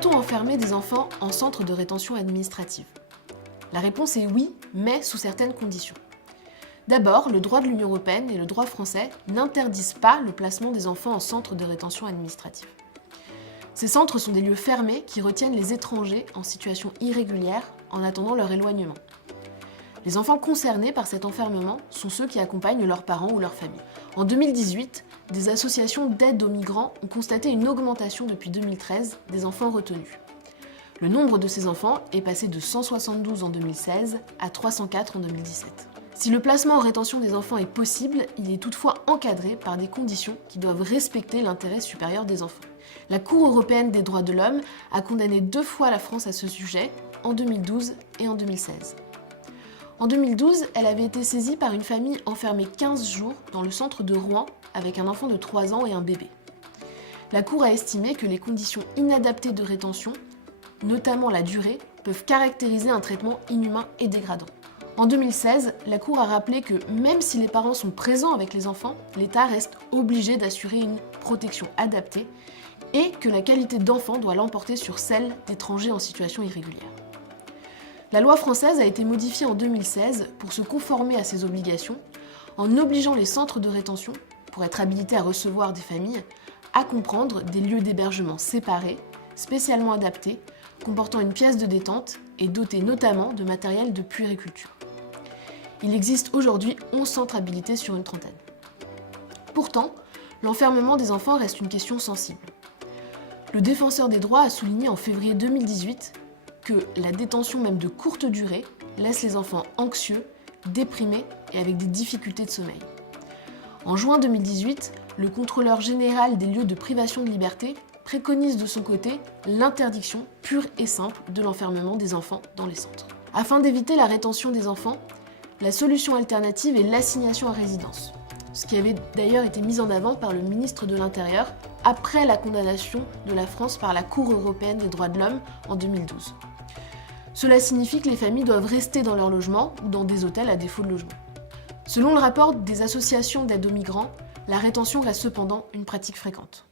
Peut-on enfermer des enfants en centre de rétention administrative? La réponse est oui, mais sous certaines conditions. D'abord, le droit de l'Union européenne et le droit français n'interdisent pas le placement des enfants en centre de rétention administrative. Ces centres sont des lieux fermés qui retiennent les étrangers en situation irrégulière en attendant leur éloignement. Les enfants concernés par cet enfermement sont ceux qui accompagnent leurs parents ou leur famille. En 2018, des associations d'aide aux migrants ont constaté une augmentation depuis 2013 des enfants retenus. Le nombre de ces enfants est passé de 172 en 2016 à 304 en 2017. Si le placement en rétention des enfants est possible, il est toutefois encadré par des conditions qui doivent respecter l'intérêt supérieur des enfants. La Cour européenne des droits de l'homme a condamné 2 fois la France à ce sujet, en 2012 et en 2016. En 2012, elle avait été saisie par une famille enfermée 15 jours dans le centre de Rouen avec un enfant de 3 ans et un bébé. La Cour a estimé que les conditions inadaptées de rétention, notamment la durée, peuvent caractériser un traitement inhumain et dégradant. En 2016, la Cour a rappelé que même si les parents sont présents avec les enfants, l'État reste obligé d'assurer une protection adaptée et que la qualité d'enfant doit l'emporter sur celle d'étrangers en situation irrégulière. La loi française a été modifiée en 2016 pour se conformer à ces obligations en obligeant les centres de rétention, pour être habilités à recevoir des familles, à comprendre des lieux d'hébergement séparés, spécialement adaptés, comportant une pièce de détente et dotés notamment de matériel de puériculture. Il existe aujourd'hui 11 centres habilités sur une trentaine. Pourtant, l'enfermement des enfants reste une question sensible. Le défenseur des droits a souligné en février 2018 que la détention même de courte durée laisse les enfants anxieux, déprimés et avec des difficultés de sommeil. En juin 2018, le contrôleur général des lieux de privation de liberté préconise de son côté l'interdiction pure et simple de l'enfermement des enfants dans les centres. Afin d'éviter la rétention des enfants, la solution alternative est l'assignation à résidence, ce qui avait d'ailleurs été mis en avant par le ministre de l'Intérieur après la condamnation de la France par la Cour européenne des droits de l'homme en 2012. Cela signifie que les familles doivent rester dans leur logement ou dans des hôtels à défaut de logement. Selon le rapport des associations d'aide aux migrants, la rétention reste cependant une pratique fréquente.